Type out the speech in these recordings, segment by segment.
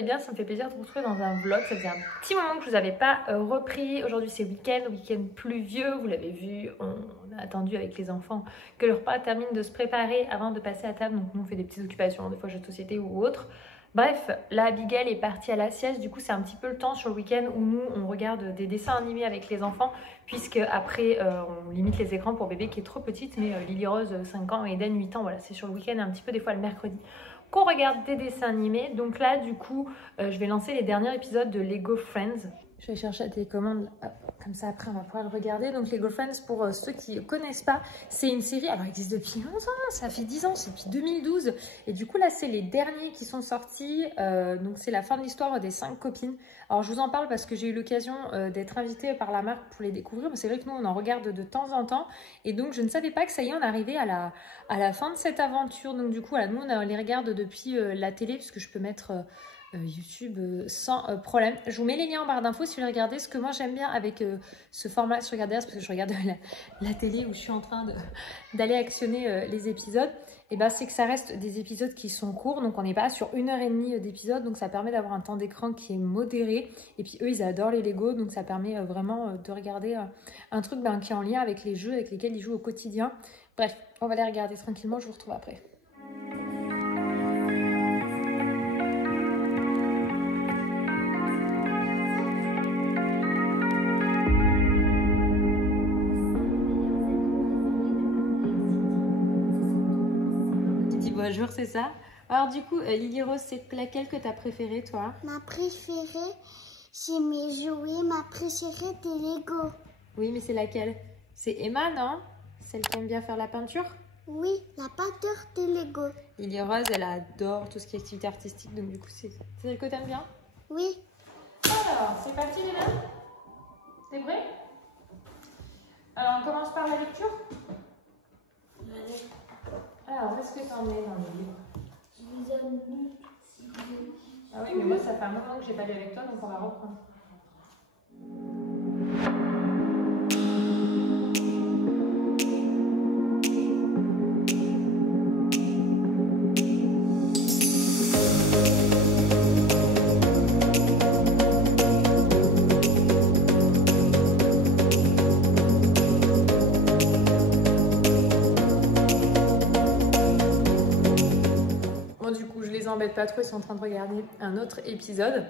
allez bien, ça me fait plaisir de vous retrouver dans un vlog. Ça faisait un petit moment que je vous avais pas repris. Aujourd'hui c'est week-end pluvieux, vous l'avez vu, on a attendu avec les enfants que le repas termine de se préparer avant de passer à table. Donc nous on fait des petites occupations, des fois jeux de société ou autre. Bref, là Abigail est partie à la sieste, du coup c'est un petit peu le temps sur le week-end où nous on regarde des dessins animés avec les enfants, puisque après on limite les écrans pour bébé qui est trop petite, mais Lily Rose 5 ans et Eden 8 ans, voilà c'est sur le week-end un petit peu des fois le mercredi qu'on regarde des dessins animés. Donc là du coup je vais lancer les derniers épisodes de Lego Friends. Je vais chercher la télécommande, hop, comme ça après on va pouvoir le regarder. Donc Lego Friends, pour ceux qui ne connaissent pas, c'est une série, alors elle existe depuis longtemps, ça fait 10 ans, c'est depuis 2012. Et du coup là c'est les derniers qui sont sortis, donc c'est la fin de l'histoire des 5 copines. Alors je vous en parle parce que j'ai eu l'occasion d'être invitée par la marque pour les découvrir, mais c'est vrai que nous on en regarde de temps en temps. Et donc je ne savais pas que ça y est, on arrivait à la fin de cette aventure. Donc du coup voilà, nous on les regarde depuis la télé, puisque je peux mettre... YouTube sans problème. Je vous mets les liens en barre d'infos si vous voulez regarder. Ce que moi j'aime bien avec ce format sur Regarder, parce que je regarde la télé où je suis en train d'aller actionner les épisodes, et ben c'est que ça reste des épisodes qui sont courts, donc on n'est pas sur 1h30 d'épisode, donc ça permet d'avoir un temps d'écran qui est modéré. Et puis eux ils adorent les Lego, donc ça permet vraiment de regarder un truc qui est en lien avec les jeux avec lesquels ils jouent au quotidien. Bref, on va les regarder tranquillement, je vous retrouve après. Bonjour, c'est ça. Alors du coup, Lily Rose, c'est laquelle que tu as préférée, toi? Ma préférée, c'est mes jouets. Ma préférée, c'est Lego. Oui, mais c'est laquelle? C'est Emma, non? Celle qui aime bien faire la peinture? Oui, la peinture de Lego. Lily Rose, elle adore tout ce qui est activité artistique, donc du coup, c'est celle que tu aimes bien? Oui. Alors, c'est parti, Léna? T'es prêt? Alors, on commence par la lecture? Alors, où est-ce que t'en es dans le livre? Je vous ai lu. Ah oui, mais moi, ça fait un moment que j'ai pas lu avec toi, donc on va reprendre. Embête pas trop, ils sont en train de regarder un autre épisode.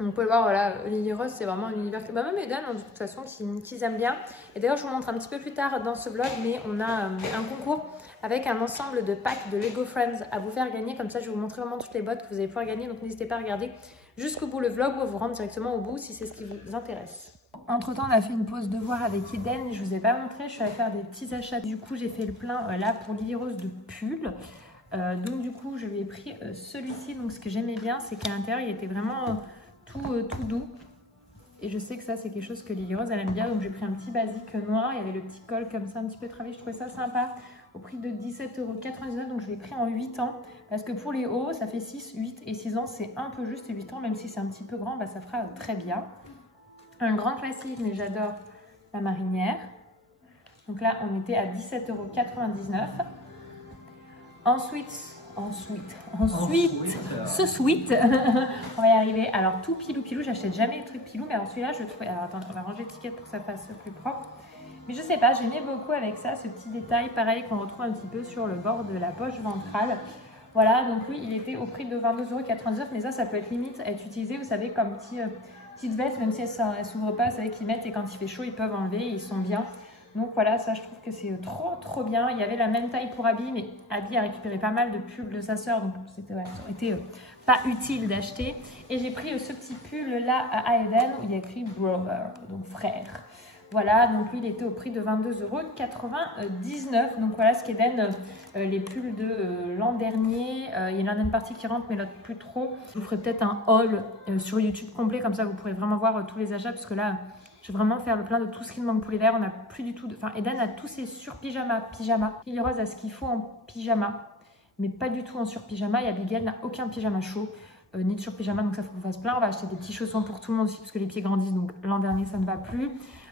On peut le voir, voilà, Lily Rose, c'est vraiment un univers que même Eden, de toute façon, qu'ils aiment bien. Et d'ailleurs, je vous montre un petit peu plus tard dans ce vlog, mais on a un concours avec un ensemble de packs de Lego Friends à vous faire gagner. Comme ça, je vais vous montrer vraiment toutes les bottes que vous allez pouvoir gagner. Donc, n'hésitez pas à regarder jusqu'au bout le vlog ou à vous rendre directement au bout si c'est ce qui vous intéresse. Entre temps, on a fait une pause devoir avec Eden. Je vous ai pas montré, je suis allée faire des petits achats. Du coup, j'ai fait le plein là pour Lily Rose de pulls. Donc du coup je lui ai pris celui-ci. Donc ce que j'aimais bien, c'est qu'à l'intérieur il était vraiment tout doux, et je sais que ça c'est quelque chose que Lily Rose elle aime bien. Donc j'ai pris un petit basique noir, il y avait le petit col comme ça un petit peu travaillé, je trouvais ça sympa, au prix de 17,99 €. Donc je l'ai pris en 8 ans, parce que pour les hauts ça fait 6, 8 et 6 ans, c'est un peu juste. Et 8 ans, même si c'est un petit peu grand, bah, ça fera très bien. Un grand classique, mais j'adore la marinière. Donc là on était à 17,99 €. Ensuite, ce sweat, on va y arriver. Alors tout pilou, j'achète jamais les trucs pilou, mais alors celui-là, je trouve. Alors attends, on va ranger l'étiquette pour que ça fasse plus propre. Mais je sais pas, j'aimais beaucoup avec ça, ce petit détail, pareil qu'on retrouve un petit peu sur le bord de la poche ventrale. Voilà, donc lui, il était au prix de 22,99 €, mais ça peut être limite à être utilisé, vous savez, comme petite veste, même si elle s'ouvre pas, vous savez qu'ils mettent, et quand il fait chaud, ils peuvent enlever, et ils sont bien. Donc voilà, ça je trouve que c'est trop bien. Il y avait la même taille pour Abby, mais Abby a récupéré pas mal de pulls de sa sœur, donc c'était ça aurait été pas utile d'acheter. Et j'ai pris ce petit pull là à Eden où il y a écrit brother, donc frère. Voilà, donc lui il était au prix de 22,99 €. Donc voilà ce qu'Eden, les pulls de l'an dernier. Il y a l'un partie qui rentre, mais l'autre plus trop. Je vous ferai peut-être un haul sur YouTube complet, comme ça vous pourrez vraiment voir tous les achats, parce que là... Je vais vraiment faire le plein de tout ce qui me manque pour l'hiver. On n'a plus du tout de... Enfin, Eden a tous ses sur-pyjamas. Lily Rose a ce qu'il faut en pyjama, mais pas du tout en sur-pyjama. Et Abigail n'a aucun pyjama chaud, ni de sur-pyjama, donc ça faut qu'on fasse plein. On va acheter des petits chaussons pour tout le monde aussi, parce que les pieds grandissent, donc l'an dernier ça ne va plus.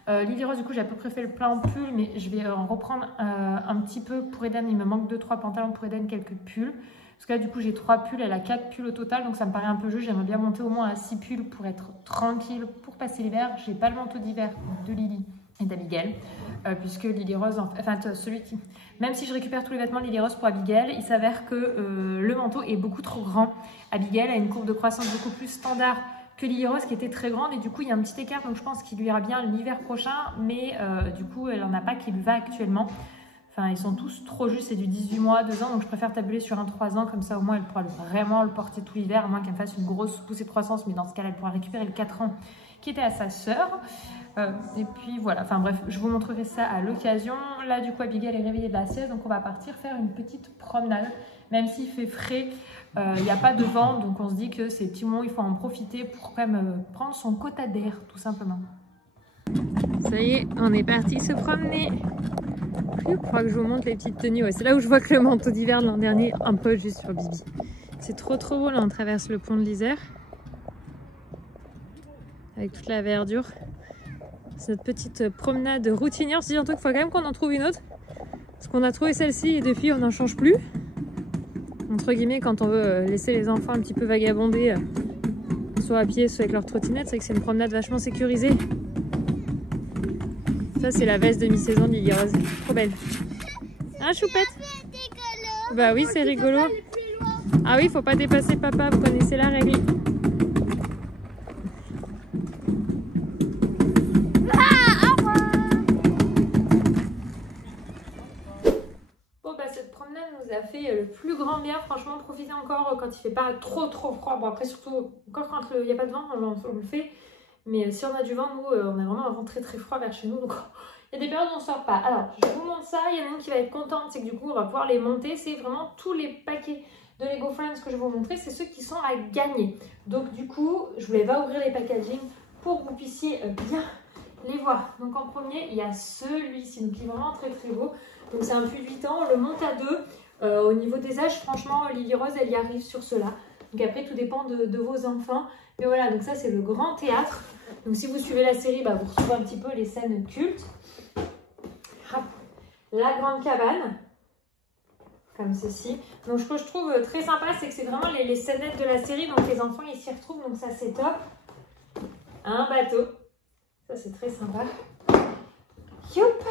Lily Rose, du coup, j'ai à peu près fait le plein en pull, mais je vais en reprendre un petit peu pour Eden. Il me manque 2-3 pantalons pour Eden, quelques pulls. Parce que là, du coup, j'ai 3 pulls, elle a 4 pulls au total, donc ça me paraît un peu juste. J'aimerais bien monter au moins à 6 pulls pour être tranquille, pour passer l'hiver. J'ai pas le manteau d'hiver de Lily et d'Abigail, puisque Lily Rose, enfin celui qui... Même si je récupère tous les vêtements Lily Rose pour Abigail, il s'avère que le manteau est beaucoup trop grand. Abigail a une courbe de croissance beaucoup plus standard que Lily Rose qui était très grande et du coup il y a un petit écart, donc je pense qu'il lui ira bien l'hiver prochain, mais du coup elle n'en a pas qui lui va actuellement. Enfin, ils sont tous trop justes, c'est du 18 mois, 2 ans, donc je préfère tabler sur un 3 ans, comme ça au moins elle pourra vraiment le porter tout l'hiver, à moins qu'elle fasse une grosse poussée de croissance, mais dans ce cas-là, elle pourra récupérer le 4 ans qui était à sa sœur. Et puis voilà, enfin bref, je vous montrerai ça à l'occasion. Là, du coup, Abigail est réveillée de la sieste, donc on va partir faire une petite promenade, même s'il fait frais, il n'y a pas de vent, donc on se dit que ces petits moments, il faut en profiter pour quand même prendre son quota d'air, tout simplement. Ça y est, on est parti se promener. Il faudra que je vous montre les petites tenues. Ouais, c'est là où je vois que le manteau d'hiver de l'an dernier un peu juste sur Bibi. C'est trop beau là, on traverse le pont de l'Isère. Avec toute la verdure. C'est notre petite promenade routinière. C'est surtout qu'il faut quand même qu'on en trouve une autre. Parce qu'on a trouvé celle-ci et depuis on n'en change plus. Entre guillemets, quand on veut laisser les enfants un petit peu vagabonder, soit à pied, soit avec leur trottinette, c'est vrai que c'est une promenade vachement sécurisée. Ça, c'est la veste de mi-saison de Lily Rose. Trop belle. Ah, choupette. Bah oui, c'est rigolo. Ah oui, faut pas dépasser papa, vous connaissez la règle. Bon, bah cette promenade nous a fait le plus grand bien. Franchement, profitez encore quand il fait pas trop froid. Bon, après, surtout, encore quand il n'y a pas de vent, on le fait. Mais si on a du vent, nous, on a vraiment un vent très froid vers chez nous. Donc, il y a des périodes où on ne sort pas. Alors, je vous montre ça. Il y en a une qui va être contente. C'est que du coup, on va pouvoir les monter. C'est vraiment tous les paquets de Lego Friends que je vais vous montrer. C'est ceux qui sont à gagner. Donc, du coup, je voulais pas ouvrir les packaging pour que vous puissiez bien les voir. Donc, en premier, il y a celui-ci. Donc, il est vraiment très beau. Donc, c'est un pull de 8 ans. On le monte à 2. Au niveau des âges, franchement, Lily Rose, elle y arrive sur cela. Donc, après, tout dépend de vos enfants. Mais voilà, donc ça, c'est le grand théâtre. Donc si vous suivez la série, bah, vous retrouvez un petit peu les scènes cultes. Hop. La grande cabane, comme ceci. Donc ce que je trouve très sympa, c'est que c'est vraiment les scénettes de la série. Donc les enfants, ils s'y retrouvent, donc ça c'est top. Un bateau, ça c'est très sympa. Youp.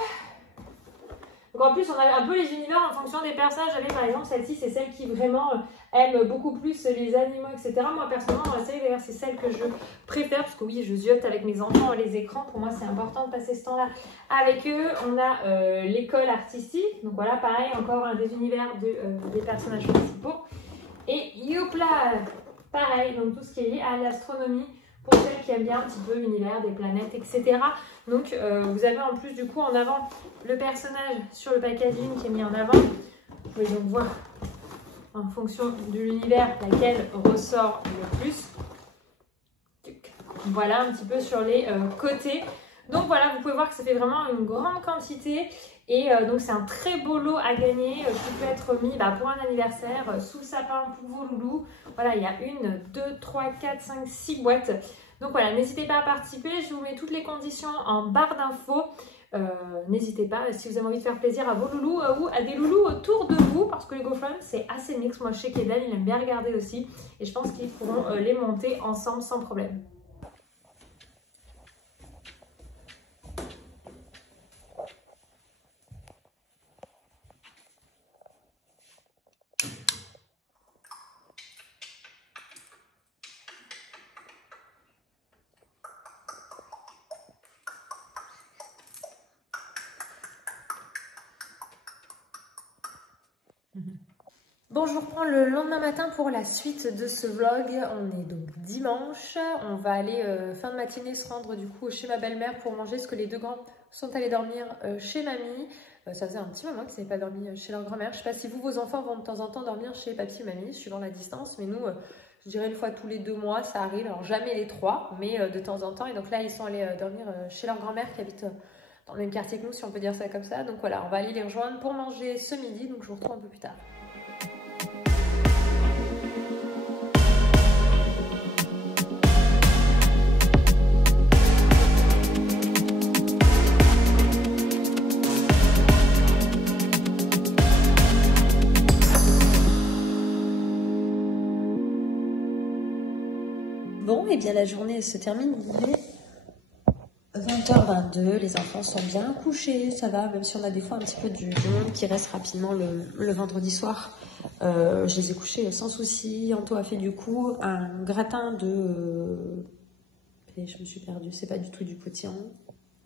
Donc en plus, on a un peu les univers en fonction des personnages. J'avais par exemple celle-ci, c'est celle qui vraiment aime beaucoup plus les animaux, etc. Moi personnellement, dans la série, d'ailleurs, c'est celle que je préfère parce que oui, je ziote avec mes enfants les écrans. Pour moi, c'est important de passer ce temps-là avec eux. On a l'école artistique. Donc voilà, pareil, encore un des univers des personnages principaux. Et youp là, pareil, donc tout ce qui est lié à l'astronomie. Pour celles qui aiment bien un petit peu l'univers des planètes, etc. Donc, vous avez en plus du coup en avant le personnage sur le packaging qui est mis en avant. Vous pouvez donc voir en fonction de l'univers laquelle ressort le plus. Voilà un petit peu sur les côtés. Donc voilà, vous pouvez voir que ça fait vraiment une grande quantité. Et donc c'est un très beau lot à gagner qui peut être mis pour un anniversaire, sous le sapin pour vos loulous. Voilà, il y a 1, 2, 3, 4, 5, 6 boîtes. Donc voilà, n'hésitez pas à participer. Je vous mets toutes les conditions en barre d'infos. N'hésitez pas si vous avez envie de faire plaisir à vos loulous ou à des loulous autour de vous. Parce que les Lego Friends, c'est assez mix. Moi, je sais qu'Edel, il aime bien regarder aussi. Et je pense qu'ils pourront les monter ensemble sans problème. Bon, je vous reprends le lendemain matin pour la suite de ce vlog. On est donc dimanche. On va aller fin de matinée se rendre du coup chez ma belle-mère pour manger parce que les deux grands sont allés dormir chez mamie. Ça faisait un petit moment qu'ils n'avaient pas dormi chez leur grand-mère. Je ne sais pas si vous, vos enfants vont de temps en temps dormir chez papy et mamie, suivant la distance. Mais nous, je dirais une fois tous les 2 mois, ça arrive. Alors jamais les 3, mais de temps en temps. Et donc là, ils sont allés dormir chez leur grand-mère qui habite dans le même quartier que nous, si on peut dire ça comme ça. Donc voilà, on va aller les rejoindre pour manger ce midi. Donc je vous retrouve un peu plus tard. et bien la journée se termine, il est 20h22, les enfants sont bien couchés, ça va, même si on a des fois un petit peu du monde qui reste rapidement le vendredi soir. Je les ai couchés sans souci. Anto a fait du coup un gratin de... Et je me suis perdue, c'est pas du tout du potiron.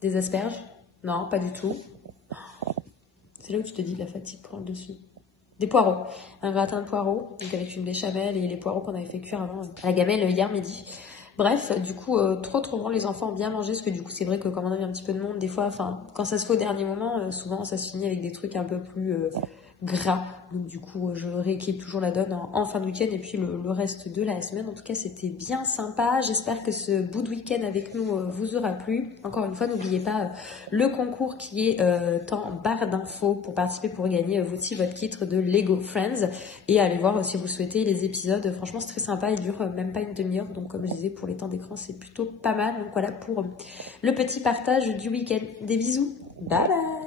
Des asperges? Non, pas du tout. C'est là où tu te dis que la fatigue prend le dessus. Des poireaux. Un gratin de poireaux, donc avec une béchamel et les poireaux qu'on avait fait cuire avant à la gamelle hier midi. Bref, du coup, trop bon, les enfants ont bien mangé, parce que du coup, c'est vrai que comme on a eu un petit peu de monde, des fois, enfin, quand ça se fait au dernier moment, souvent, ça se finit avec des trucs un peu plus gras. Donc du coup, je rééquilibre toujours la donne en fin de week-end, et puis le reste de la semaine. En tout cas, c'était bien sympa. J'espère que ce bout de week-end avec nous vous aura plu. Encore une fois, n'oubliez pas le concours qui est en barre d'infos pour participer, pour gagner aussi votre kit de Lego Friends. Et allez voir si vous souhaitez les épisodes. Franchement, c'est très sympa. Ils durent même pas une demi-heure. Donc comme je disais, pour les temps d'écran, c'est plutôt pas mal. Donc voilà pour le petit partage du week-end. Des bisous. Bye bye.